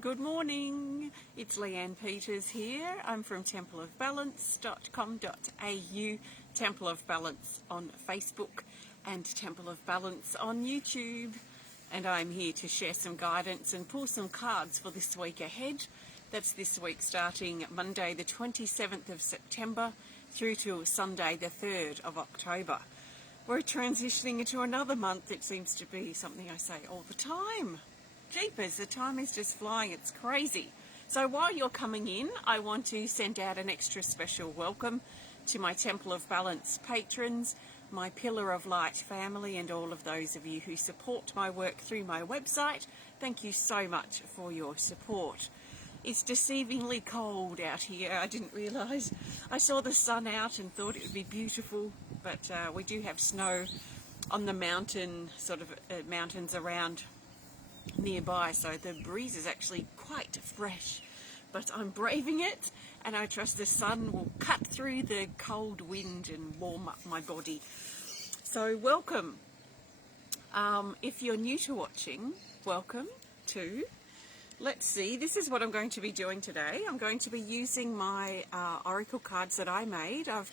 Good morning, it's Leanne Peters here. I'm from templeofbalance.com.au, Temple of Balance on Facebook and Temple of Balance on YouTube. And I'm here to share some guidance and pull some cards for this week ahead. That's this week starting Monday the 27th of September through to Sunday the 3rd of October. We're transitioning into another month. It seems to be something I say all the time. Jeepers, the time is just flying, it's crazy. So while you're coming in, I want to send out an extra special welcome to my Temple of Balance patrons, my Pillar of Light family, and all of those of you who support my work through my website. Thank you so much for your support. It's deceivingly cold out here. I didn't realise. I saw the sun out and thought it would be beautiful, but we do have snow on the mountain, mountains around nearby, so the breeze is actually quite fresh, but I'm braving it, and I trust the sun will cut through the cold wind and warm up my body. So welcome. If you're new to watching, welcome too. Let's see, this is what I'm going to be doing today. I'm going to be using my oracle cards that I made. I've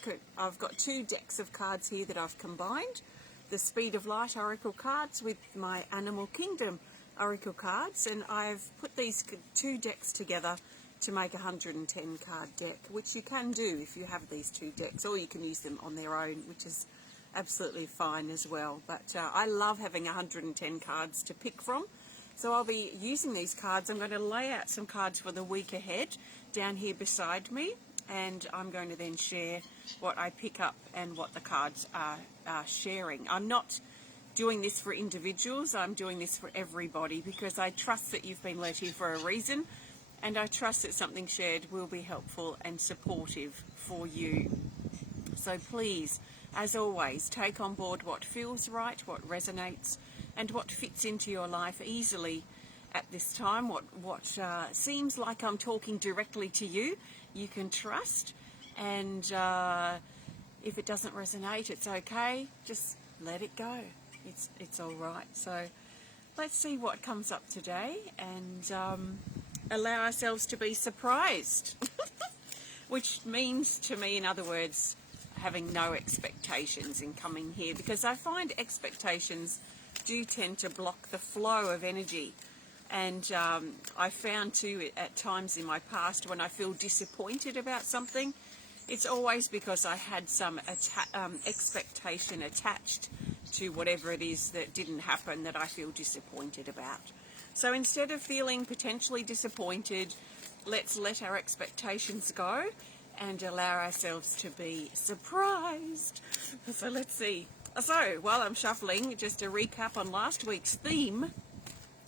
got two decks of cards here that I've combined, the Speed of Light oracle cards with my Animal Kingdom oracle cards, and I've put these two decks together to make a 110 card deck, which you can do if you have these two decks, or you can use them on their own, which is absolutely fine as well. But I love having 110 cards to pick from, so I'll be using these cards. I'm going to lay out some cards for the week ahead down here beside me, and I'm going to then share what I pick up and what the cards are sharing. I'm not doing this for individuals, I'm doing this for everybody, because I trust that you've been led here for a reason, and I trust that something shared will be helpful and supportive for you. So please, as always, take on board what feels right, what resonates, and what fits into your life easily at this time. What seems like I'm talking directly to you, you can trust, and if it doesn't resonate, it's okay, just let it go. It's all right. So let's see what comes up today, and allow ourselves to be surprised, which means to me, in other words, having no expectations in coming here, because I find expectations do tend to block the flow of energy. And I found too at times in my past when I feel disappointed about something, it's always because I had some expectation attached to whatever it is that didn't happen that I feel disappointed about. So instead of feeling potentially disappointed, let's let our expectations go and allow ourselves to be surprised. So let's see. So while I'm shuffling, just a recap on last week's theme,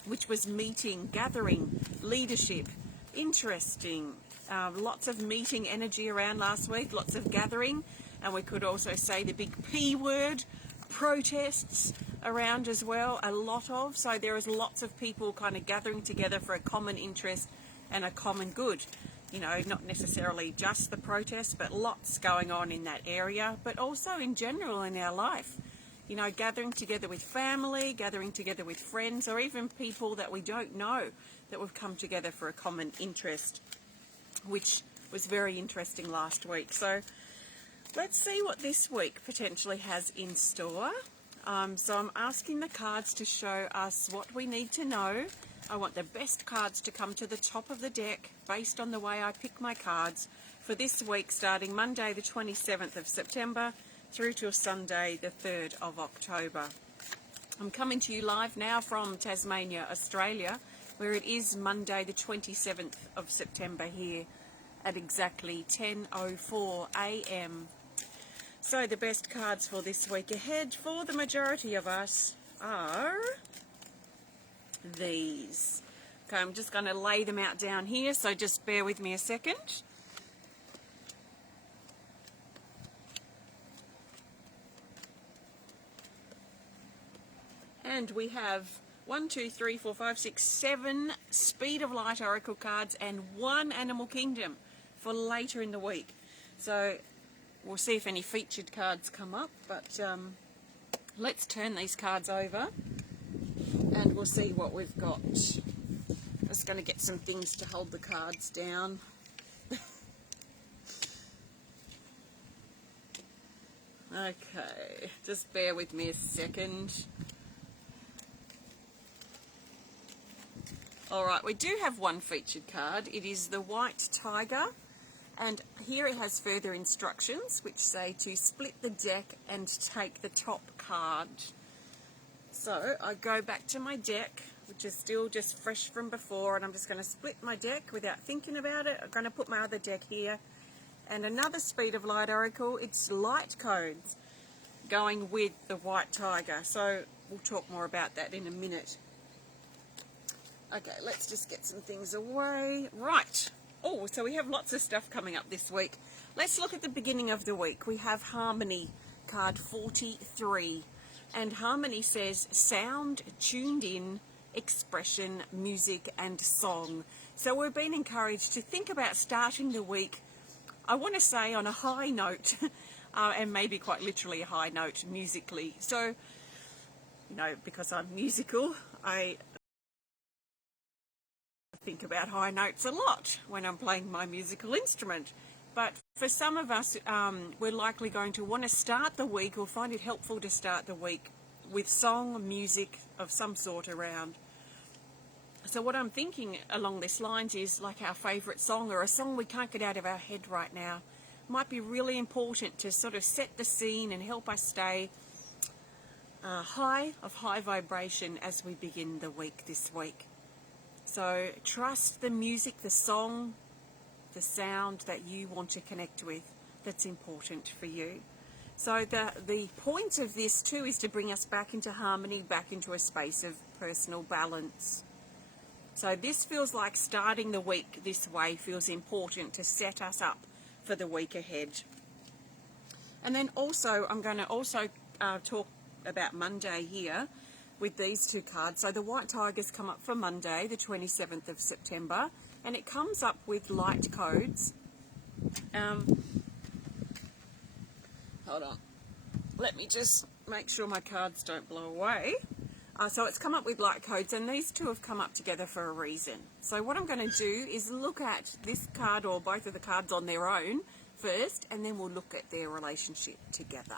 which was meeting, gathering, leadership. Interesting. Lots of meeting energy around last week, lots of gathering, and we could also say the big P word, protests around as well, a lot of. So there is lots of people kind of gathering together for a common interest and a common good. You know, not necessarily just the protests, but lots going on in that area, but also in general in our life. You know, gathering together with family, gathering together with friends, or even people that we don't know that we've come together for a common interest, which was very interesting last week. So let's see what this week potentially has in store. So I'm asking the cards to show us what we need to know. I want the best cards to come to the top of the deck based on the way I pick my cards for this week starting Monday the 27th of September through to Sunday the 3rd of October. I'm coming to you live now from Tasmania, Australia, where it is Monday the 27th of September here at exactly 10:04 a.m. So the best cards for this week ahead for the majority of us are these. Okay, I'm just going to lay them out down here, so just bear with me a second. And we have 1, 2, 3, 4, 5, 6, 7 Speed of Light oracle cards and 1 Animal Kingdom for later in the week. So we'll see if any featured cards come up, but let's turn these cards over and we'll see what we've got. Let's going to get some things to hold the cards down. Okay, just bear with me a second. Alright, we do have one featured card. It is the White Tiger, and here it has further instructions which say to split the deck and take the top card. So I go back to my deck, which is still just fresh from before, and I'm just going to split my deck without thinking about it. I'm going to put my other deck here. And another Speed of Light Oracle, it's light codes going with the White Tiger. So we'll talk more about that in a minute. Okay, let's just get some things away. Right. Oh, so we have lots of stuff coming up this week. Let's look at the beginning of the week. We have Harmony, card 43. And Harmony says sound, tuned in, expression, music and song. So we're being encouraged to think about starting the week, I want to say, on a high note, and maybe quite literally a high note musically. So, you know, because I'm musical, I think about high notes a lot when I'm playing my musical instrument. But for some of us, we're likely going to want to start the week, or find it helpful to start the week, with song, music of some sort around. So what I'm thinking along this lines is like our favourite song, or a song we can't get out of our head right now. Might be really important to sort of set the scene and help us stay high vibration as we begin the week this week. So trust the music, the song, the sound that you want to connect with, that's important for you. So the point of this too is to bring us back into harmony, back into a space of personal balance. So this feels like starting the week this way feels important to set us up for the week ahead. And then also, I'm going to also talk about Monday here with these two cards. So the White Tigers come up for Monday, the 27th of September, and it comes up with light codes. Hold on. Let me just make sure my cards don't blow away. So it's come up with light codes, and these two have come up together for a reason. So what I'm going to do is look at this card, or both of the cards on their own first, and then we'll look at their relationship together.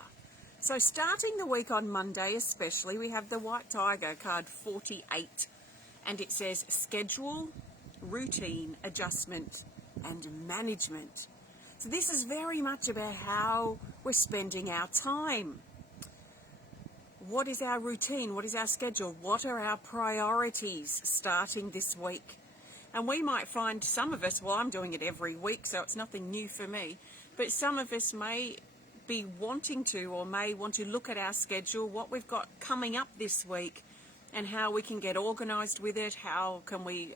So starting the week on Monday especially, we have the White Tiger, card 48, and it says schedule, routine, adjustment and management. So this is very much about how we're spending our time. What is our routine? What is our schedule? What are our priorities starting this week? And we might find, some of us, well, I'm doing it every week, so it's nothing new for me, but some of us may be wanting to, or may want to look at our schedule, what we've got coming up this week, and how we can get organised with it. How can we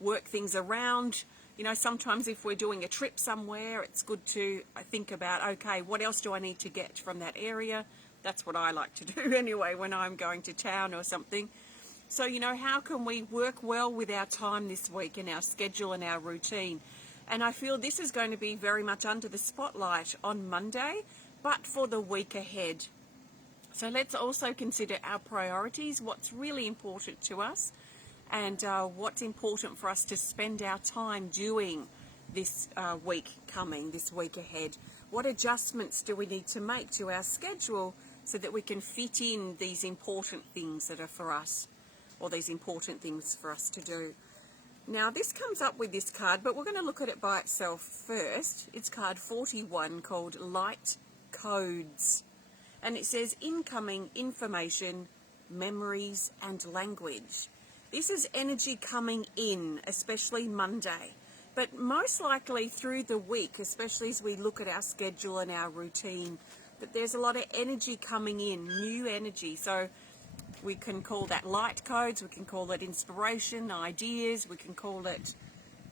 work things around? You know, sometimes if we're doing a trip somewhere, it's good to think about, okay, what else do I need to get from that area? That's what I like to do anyway when I'm going to town or something. So, you know, how can we work well with our time this week and our schedule and our routine? And I feel this is going to be very much under the spotlight on Monday, but for the week ahead. So let's also consider our priorities, what's really important to us, and what's important for us to spend our time doing this week coming, this week ahead. What adjustments do we need to make to our schedule so that we can fit in these important things that are for us, or these important things for us to do? Now this comes up with this card, but we're going to look at it by itself first. It's card 41, called Light Codes. And it says incoming information, memories and language. This is energy coming in, especially Monday, but most likely through the week, especially as we look at our schedule and our routine, that there's a lot of energy coming in, new energy. So we can call that light codes, we can call it inspiration, ideas, we can call it,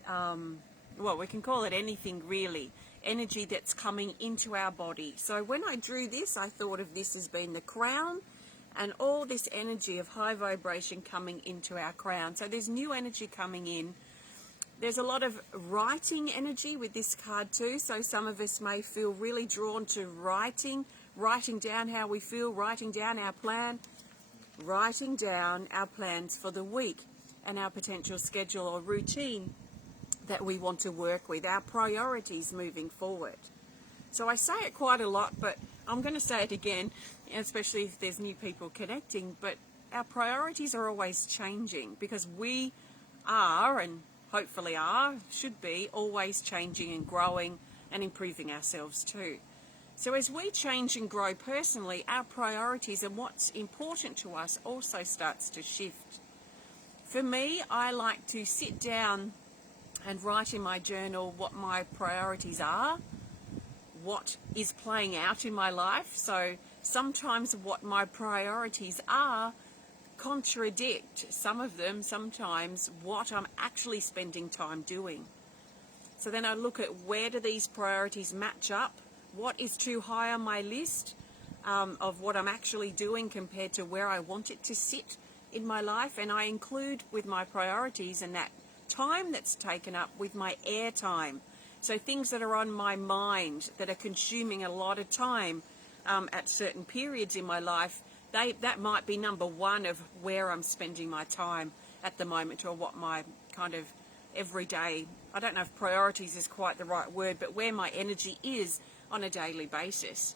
well, we can call it anything really, energy that's coming into our body. So when I drew this, I thought of this as being the crown, and all this energy of high vibration coming into our crown. So there's new energy coming in. There's a lot of writing energy with this card too. So some of us may feel really drawn to writing down how we feel, writing down our plan, writing down our plans for the week. and our potential schedule or routine that we want to work with, our priorities moving forward. So I say it quite a lot, but I'm going to say it again, especially if there's new people connecting, but our priorities are always changing because we are, and hopefully should be, always changing and growing and improving ourselves too. So as we change and grow personally, our priorities and what's important to us also starts to shift. For me, I like to sit down and write in my journal what my priorities are, what is playing out in my life. So sometimes what my priorities are contradict, some of them, sometimes what I'm actually spending time doing. So then I look at where do these priorities match up, what is too high on my list of what I'm actually doing compared to where I want it to sit in my life, and I include with my priorities and that time that's taken up with my air time. So things that are on my mind that are consuming a lot of time at certain periods in my life, that might be number one of where I'm spending my time at the moment, or what my kind of everyday, I don't know if priorities is quite the right word, but where my energy is on a daily basis.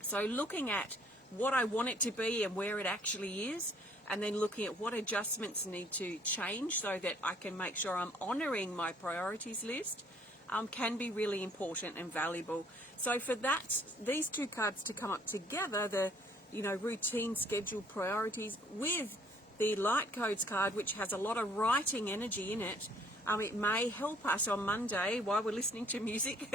So looking at what I want it to be and where it actually is, and then looking at what adjustments need to change so that I can make sure I'm honouring my priorities list, can be really important and valuable. So for that, these two cards to come up together, the routine, schedule, priorities, with the light codes card, which has a lot of writing energy in it, it may help us on Monday while we're listening to music,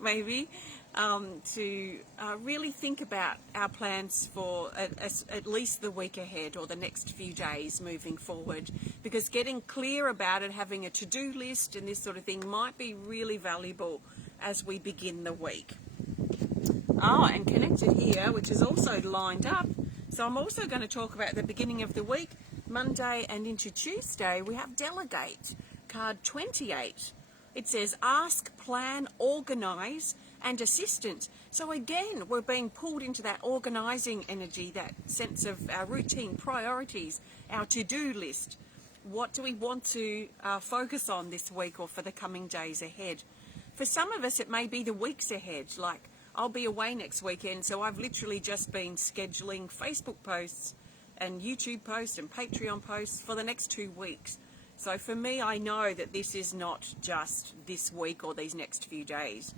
maybe, to really think about our plans for at least the week ahead or the next few days moving forward, because getting clear about it, having a to-do list and this sort of thing might be really valuable as we begin the week. And connected here, which is also lined up, so I'm also going to talk about the beginning of the week, Monday and into Tuesday. We have Delegate Card 28. It says ask, plan, organise and assistance. So again, we're being pulled into that organising energy, that sense of our routine, priorities, our to-do list. What do we want to focus on this week or for the coming days ahead? For some of us, it may be the weeks ahead. Like, I'll be away next weekend, so I've literally just been scheduling Facebook posts and YouTube posts and Patreon posts for the next 2 weeks. So for me, I know that this is not just this week or these next few days.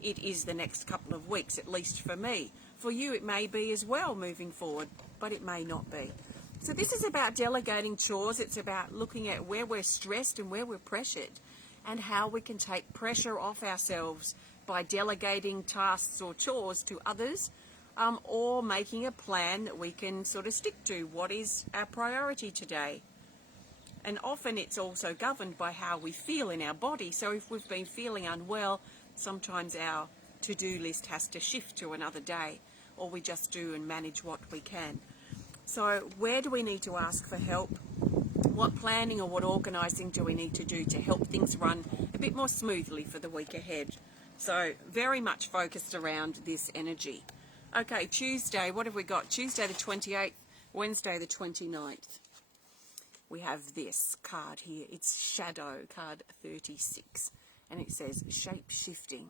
It is the next couple of weeks, at least for me. For you, it may be as well moving forward, but it may not be. So this is about delegating chores. It's about looking at where we're stressed and where we're pressured, and how we can take pressure off ourselves by delegating tasks or chores to others, or making a plan that we can sort of stick to. What is our priority today? And often it's also governed by how we feel in our body. So if we've been feeling unwell, sometimes our to-do list has to shift to another day, or we just do and manage what we can. So where do we need to ask for help? What planning or what organising do we need to do to help things run a bit more smoothly for the week ahead? So very much focused around this energy. Okay, Tuesday, what have we got? Tuesday the 28th, Wednesday the 29th. We have this card here. It's Shadow, card 36. And it says shape-shifting,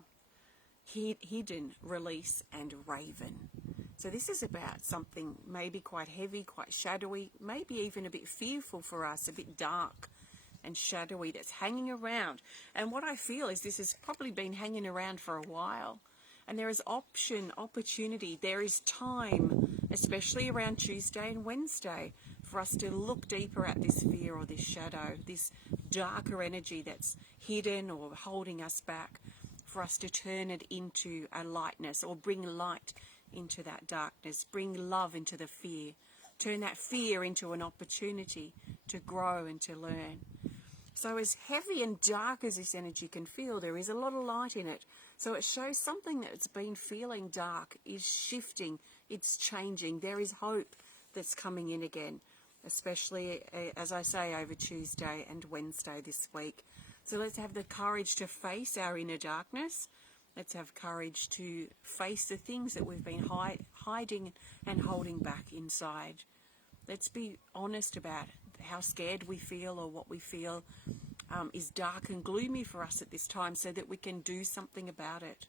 hidden, release, and raven. So this is about something maybe quite heavy, quite shadowy, maybe even a bit fearful for us, a bit dark and shadowy that's hanging around. And what I feel is this has probably been hanging around for a while. And there is opportunity, there is time, especially around Tuesday and Wednesday, for us to look deeper at this fear or this shadow, this darker energy that's hidden or holding us back, for us to turn it into a lightness, or bring light into that darkness, bring love into the fear, turn that fear into an opportunity to grow and to learn. So as heavy and dark as this energy can feel, there is a lot of light in it. So it shows something that's been feeling dark is shifting, it's changing. There is hope that's coming in again, especially, as I say, over Tuesday and Wednesday this week. So let's have the courage to face our inner darkness. Let's have courage to face the things that we've been hiding and holding back inside. Let's be honest about how scared we feel or what we feel is dark and gloomy for us at this time, so that we can do something about it,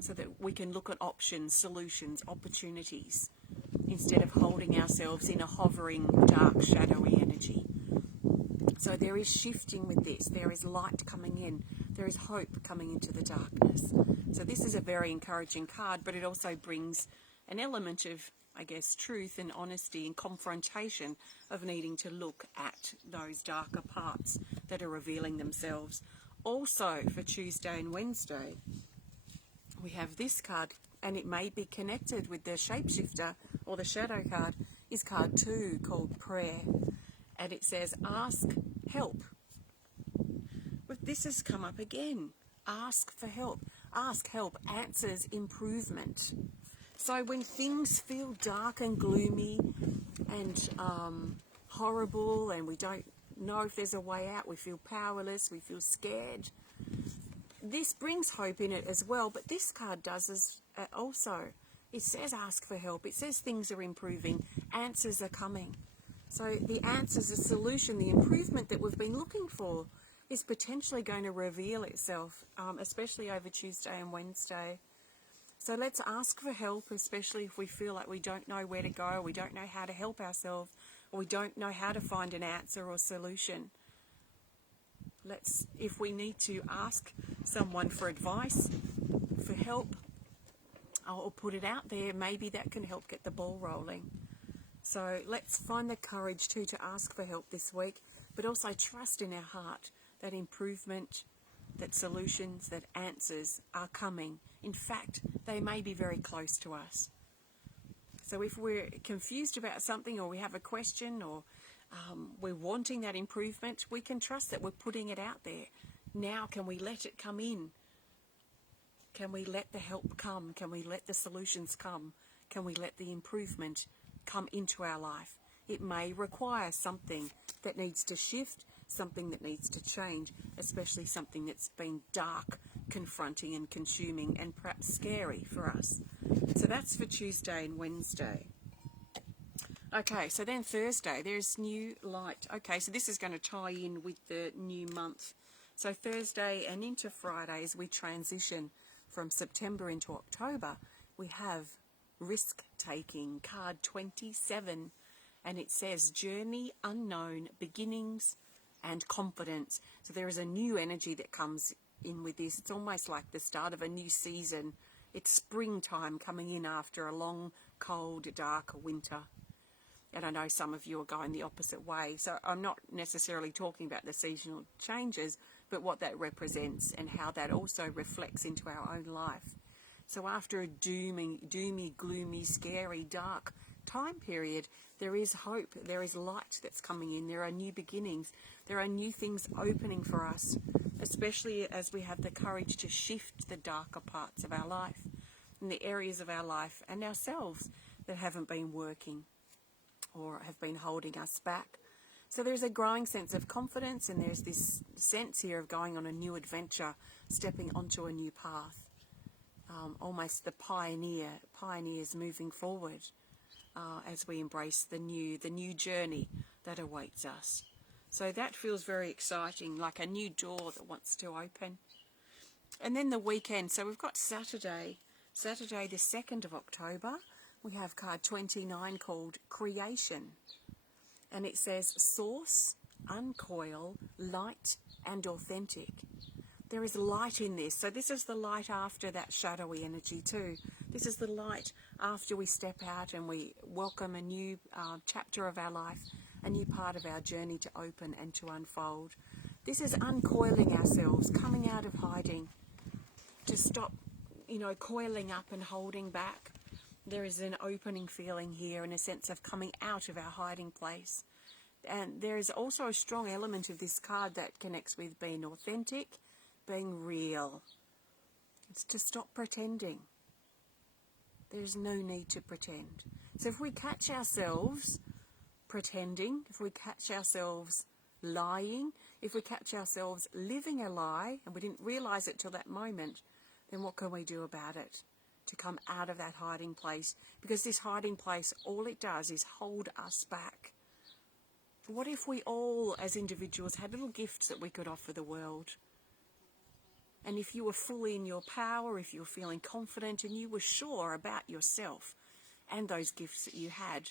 so that we can look at options, solutions, opportunities, instead of holding ourselves in a hovering, dark, shadowy energy. So there is shifting with this. There is light coming in. There is hope coming into the darkness. So this is a very encouraging card, but it also brings an element of, I guess, truth and honesty and confrontation of needing to look at those darker parts that are revealing themselves. Also, for Tuesday and Wednesday, we have this card, and it may be connected with the shapeshifter or the shadow card, is card 2, called Prayer. And it says, ask help. But this has come up again. Ask for help. Ask help answers improvement. So when things feel dark and gloomy and horrible, and we don't know if there's a way out, we feel powerless, we feel scared, this brings hope in it as well. But this card does also. It says ask for help. It says things are improving. Answers are coming. So the answers, the solution, the improvement that we've been looking for is potentially going to reveal itself, especially over Tuesday and Wednesday. So let's ask for help, especially if we feel like we don't know where to go, we don't know how to help ourselves, or we don't know how to find an answer or solution. If we need to ask someone for advice, for help, or put it out there, maybe that can help get the ball rolling. So let's find the courage to ask for help this week, but also trust in our heart that improvement, that solutions, that answers are coming. In fact, they may be very close to us. So if we're confused about something, or we have a question, or we're wanting that improvement, we can trust that we're putting it out there. Now, can we let it come in? Can we let the help come? Can we let the solutions come? Can we let the improvement come into our life? It may require something that needs to shift, something that needs to change, especially something that's been dark, confronting and consuming, and perhaps scary for us. So that's for Tuesday and Wednesday. Okay, so then Thursday, there's new light. Okay, so this is going to tie in with the new month. So Thursday and into Friday, as we transition from September into October, we have risk-taking, card 27, and it says journey, unknown, beginnings, and confidence. So there is a new energy that comes in with this. It's almost like the start of a new season. It's springtime coming in after a long, cold, dark winter. And I know some of you are going the opposite way. So I'm not necessarily talking about the seasonal changes, but what that represents and how that also reflects into our own life. So after a doomy, gloomy, scary, dark time period, there is hope, there is light that's coming in, there are new beginnings, there are new things opening for us, especially as we have the courage to shift the darker parts of our life, in the areas of our life and ourselves that haven't been working or have been holding us back. So there's a growing sense of confidence, and there's this sense here of going on a new adventure, stepping onto a new path. Almost the pioneers moving forward as we embrace the new journey that awaits us. So that feels very exciting, like a new door that wants to open. And then the weekend, so we've got Saturday the 2nd of October, we have card 29 called Creation. And it says source, uncoil, light and authentic. There is light in this. So this is the light after that shadowy energy too. This is the light after we step out and we welcome a new chapter of our life, a new part of our journey to open and to unfold. This is uncoiling ourselves, coming out of hiding, to stop, coiling up and holding back. There is an opening feeling here and a sense of coming out of our hiding place. And there is also a strong element of this card that connects with being authentic, being real. It's to stop pretending. There's no need to pretend. So if we catch ourselves pretending, if we catch ourselves lying, if we catch ourselves living a lie and we didn't realize it till that moment, then what can we do about it to come out of that hiding place? Because this hiding place, all it does is hold us back. What if we all, as individuals, had little gifts that we could offer the world? And if you were fully in your power, if you were feeling confident and you were sure about yourself and those gifts that you had,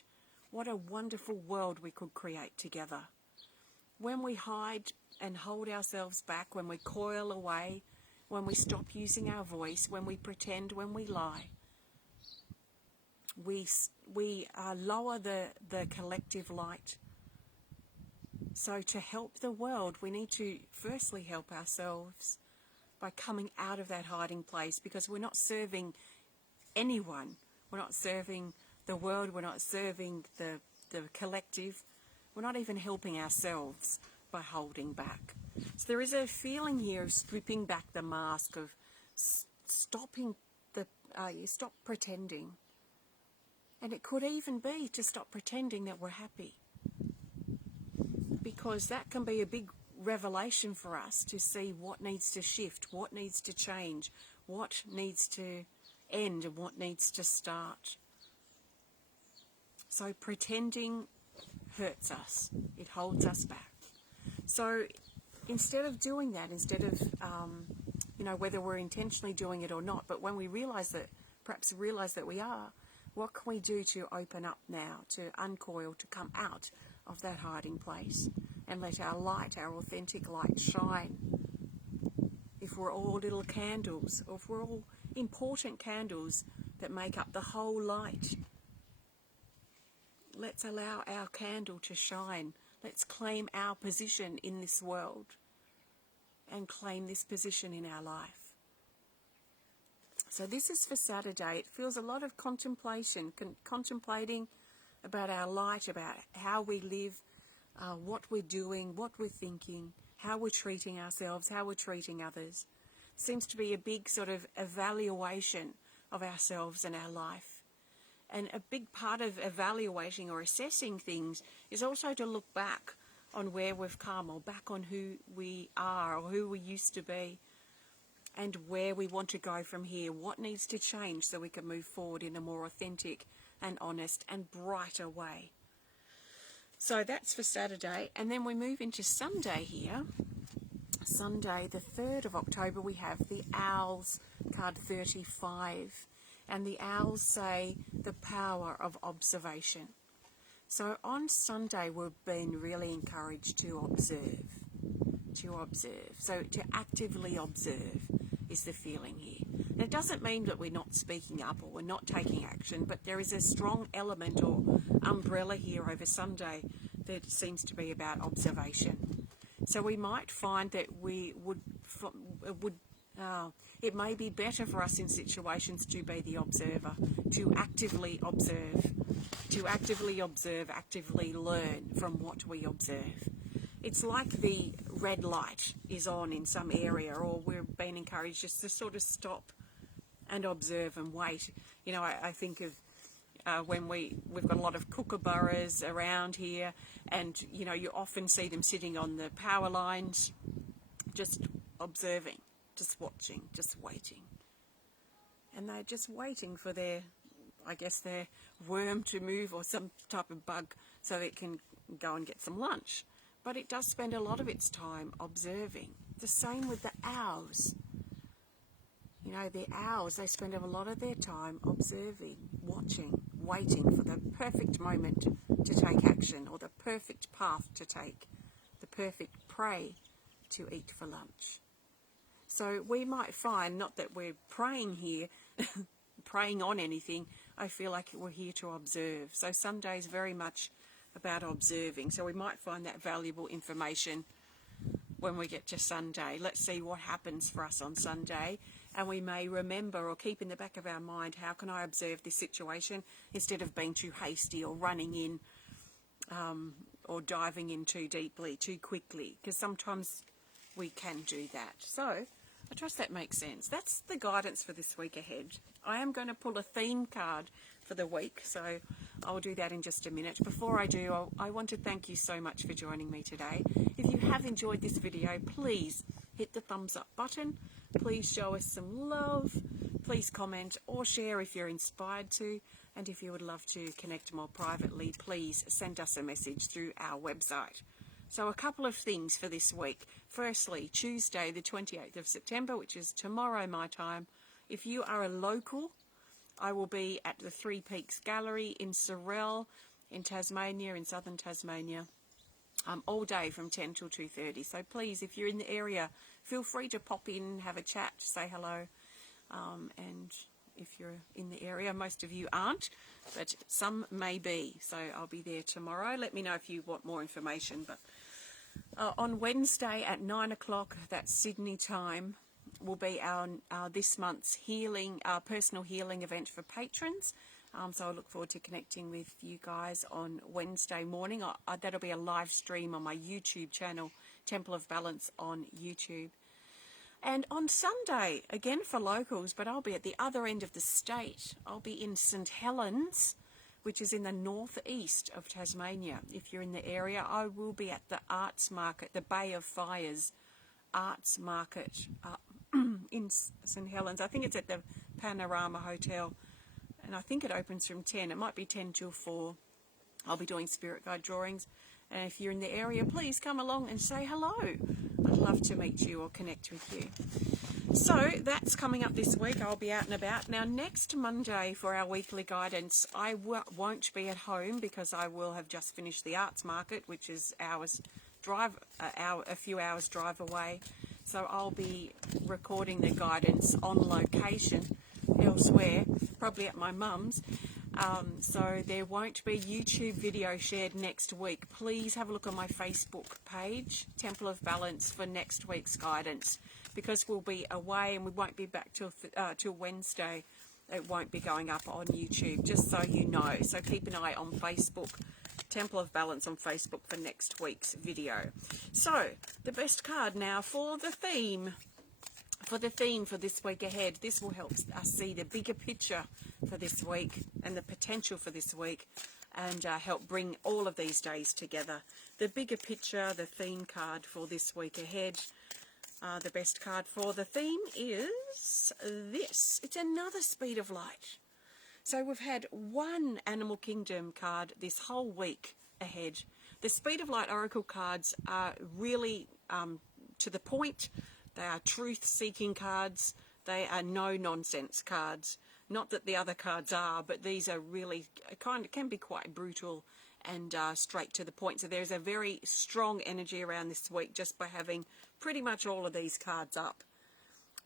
what a wonderful world we could create together. When we hide and hold ourselves back, when we coil away, when we stop using our voice, when we pretend, when we lie, we lower the collective light. So to help the world, we need to firstly help ourselves by coming out of that hiding place, because we're not serving anyone. We're not serving the world. We're not serving the collective. We're not even helping ourselves by holding back. So there is a feeling here of stripping back the mask, of stopping stop pretending. And it could even be to stop pretending that we're happy, because that can be a big revelation for us to see what needs to shift, what needs to change, what needs to end, and what needs to start. So pretending hurts us. It holds us back. So instead of doing that, instead of, whether we're intentionally doing it or not, but when we perhaps realize that we are, what can we do to open up now, to uncoil, to come out of that hiding place and let our light, our authentic light, shine? If we're all little candles, or if we're all important candles that make up the whole light, let's allow our candle to shine. Let's claim our position in this world and claim this position in our life. So this is for Saturday. It feels a lot of contemplation, contemplating about our light, about how we live, what we're doing, what we're thinking, how we're treating ourselves, how we're treating others. Seems to be a big sort of evaluation of ourselves and our life. And a big part of evaluating or assessing things is also to look back on where we've come, or back on who we are or who we used to be, and where we want to go from here, what needs to change so we can move forward in a more authentic and honest and brighter way. So that's for Saturday. And then we move into Sunday here. Sunday, the 3rd of October, we have the Owls, card 35. And the Owls say the power of observation. So on Sunday, we've been really encouraged to observe. So to actively observe is the feeling here. And it doesn't mean that we're not speaking up or we're not taking action, but there is a strong element or umbrella here over Sunday that seems to be about observation. So we might find that it may be better for us in situations to be the observer, to actively observe, actively learn from what we observe. It's like the red light is on in some area, or we've been encouraged just to sort of stop and observe and wait. I think of when we've got a lot of kookaburras around here, and you often see them sitting on the power lines, just observing, just watching, just waiting. And they're just waiting for their worm to move, or some type of bug, so it can go and get some lunch. But it does spend a lot of its time observing. The same with the owls. The owls, they spend a lot of their time observing, watching, waiting for the perfect moment to take action, or the perfect path to take, the perfect prey to eat for lunch. So we might find, not that we're praying here, praying on anything, I feel like we're here to observe. So Sunday is very much about observing. So we might find that valuable information when we get to Sunday. Let's see what happens for us on Sunday. And we may remember or keep in the back of our mind, how can I observe this situation instead of being too hasty or running in or diving in too deeply, too quickly, because sometimes we can do that. So I trust that makes sense. That's the guidance for this week ahead. I am going to pull a theme card for the week, so I'll do that in just a minute. Before I do, I want to thank you so much for joining me today. If you have enjoyed this video, please hit the thumbs up button. Please show us some love. Please comment or share if you're inspired to. And if you would love to connect more privately, please send us a message through our website. So a couple of things for this week. Firstly, Tuesday the 28th of September, which is tomorrow my time. If you are a local, I will be at the Three Peaks Gallery in Sorell in Tasmania, in southern Tasmania, all day from 10 till 2:30. So please, if you're in the area, feel free to pop in, have a chat, say hello. And if you're in the area, most of you aren't, but some may be. So I'll be there tomorrow. Let me know if you want more information. But on Wednesday at 9 o'clock, that's Sydney time, will be our this month's personal healing event for patrons. So I look forward to connecting with you guys on Wednesday morning. That'll be a live stream on my YouTube channel, Temple of Balance on YouTube. And on Sunday, again for locals, but I'll be at the other end of the state. I'll be in St Helens, which is in the northeast of Tasmania. If you're in the area, I will be at the Arts Market, the Bay of Fires Arts Market in St Helens. I think it's at the Panorama Hotel, and I think it opens from 10. It might be 10 till 4. I'll be doing spirit guide drawings. And if you're in the area, please come along and say hello. I'd love to meet you or connect with you. So that's coming up this week. I'll be out and about. Now, next Monday for our weekly guidance, I won't be at home because I will have just finished the arts market, which is a few hours drive away. So I'll be recording the guidance on location elsewhere, probably at my mum's. So there won't be YouTube video shared next week. Please have a look on my Facebook page, Temple of Balance, for next week's guidance, because we'll be away and we won't be back till Wednesday. It won't be going up on YouTube, just so you know. So keep an eye on Facebook, Temple of Balance on Facebook for next week's video. So the best card now for the theme. For this week ahead. This will help us see the bigger picture for this week and the potential for this week, and help bring all of these days together. The bigger picture, the theme card for this week ahead. The best card for the theme is this. It's another Speed of Light. So we've had one Animal Kingdom card this whole week ahead. The Speed of Light Oracle cards are really to the point. They are truth-seeking cards. They are no-nonsense cards. Not that the other cards are, but these are really can be quite brutal and straight to the point. So there's a very strong energy around this week just by having pretty much all of these cards up.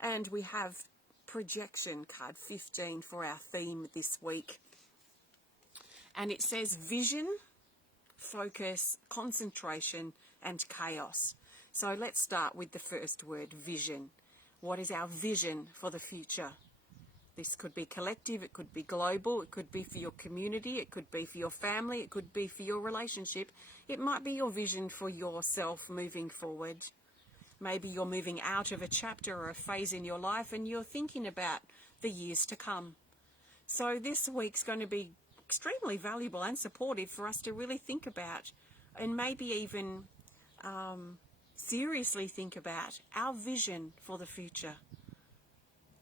And we have Projection, card 15 for our theme this week. And it says vision, focus, concentration, and chaos. So let's start with the first word, vision. What is our vision for the future? This could be collective, it could be global, it could be for your community, it could be for your family, it could be for your relationship. It might be your vision for yourself moving forward. Maybe you're moving out of a chapter or a phase in your life and you're thinking about the years to come. So this week's going to be extremely valuable and supportive for us to really think about, and maybe even seriously think about our vision for the future.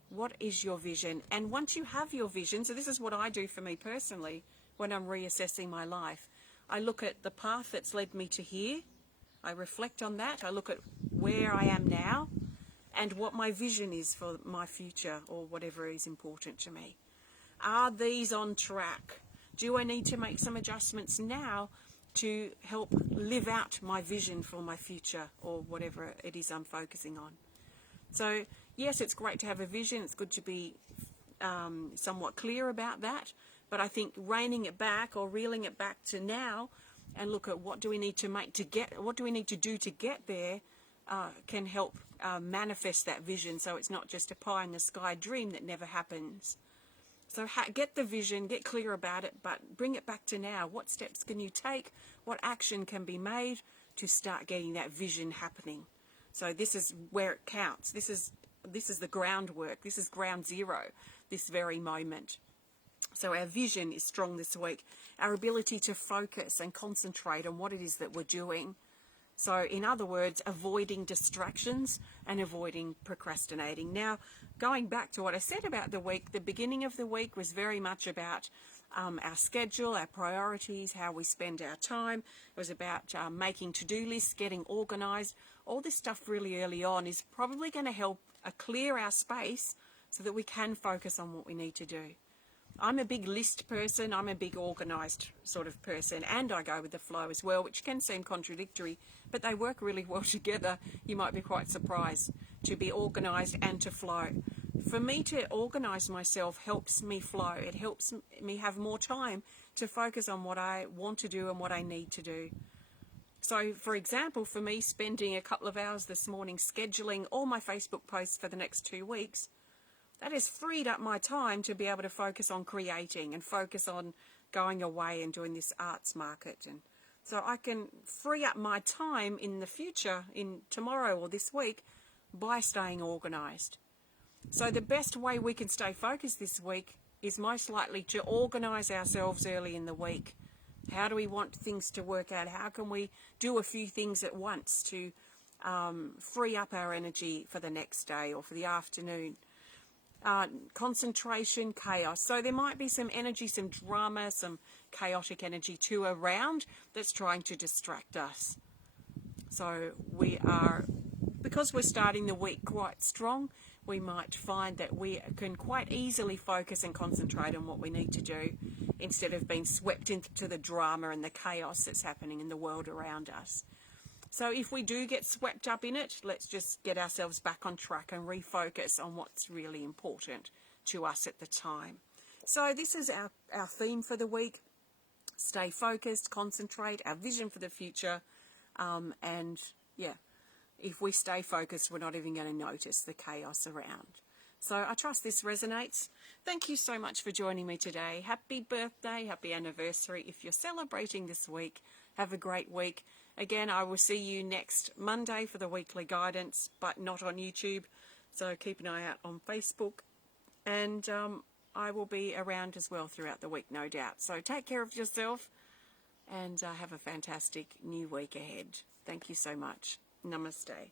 What is your vision? And once you have your vision, so this is what I do for me personally when I'm reassessing my life. I look at the path that's led me to here. I reflect on that. I look at where I am now and what my vision is for my future or whatever is important to me. Are these on track? Do I need to make some adjustments now to help live out my vision for my future or whatever it is I'm focusing on? So yes, it's great to have a vision. It's good to be somewhat clear about that. But I think reining it back or reeling it back to now and look at what do we need to do to get there can help manifest that vision, so it's not just a pie in the sky dream that never happens. So get the vision, get clear about it, but bring it back to now. What steps can you take? What action can be made to start getting that vision happening? So this is where it counts. This is the groundwork. This is ground zero, this very moment. So our vision is strong this week. Our ability to focus and concentrate on what it is that we're doing. So in other words, avoiding distractions and avoiding procrastinating. Now, going back to what I said about the week, the beginning of the week was very much about our schedule, our priorities, how we spend our time. It was about making to-do lists, getting organised. All this stuff really early on is probably going to help clear our space so that we can focus on what we need to do. I'm a big list person, I'm a big organised sort of person, and I go with the flow as well, which can seem contradictory, but they work really well together. You might be quite surprised to be organised and to flow. For me to organise myself helps me flow. It helps me have more time to focus on what I want to do and what I need to do. So, for example, for me, spending a couple of hours this morning scheduling all my Facebook posts for the next 2 weeks, that has freed up my time to be able to focus on creating and focus on going away and doing this arts market. And so I can free up my time in the future, in tomorrow or this week, by staying organised. So the best way we can stay focused this week is most likely to organise ourselves early in the week. How do we want things to work out? How can we do a few things at once to free up our energy for the next day or for the afternoon? Concentration, chaos. So there might be some energy, some drama, some chaotic energy too around that's trying to distract us. So because we're starting the week quite strong, we might find that we can quite easily focus and concentrate on what we need to do instead of being swept into the drama and the chaos that's happening in the world around us. So if we do get swept up in it, let's just get ourselves back on track and refocus on what's really important to us at the time. So this is our theme for the week. Stay focused, concentrate, our vision for the future. If we stay focused, we're not even going to notice the chaos around. So I trust this resonates. Thank you so much for joining me today. Happy birthday, happy anniversary. If you're celebrating this week, have a great week. Again, I will see you next Monday for the weekly guidance, but not on YouTube. So keep an eye out on Facebook. And I will be around as well throughout the week, no doubt. So take care of yourself and have a fantastic new week ahead. Thank you so much. Namaste.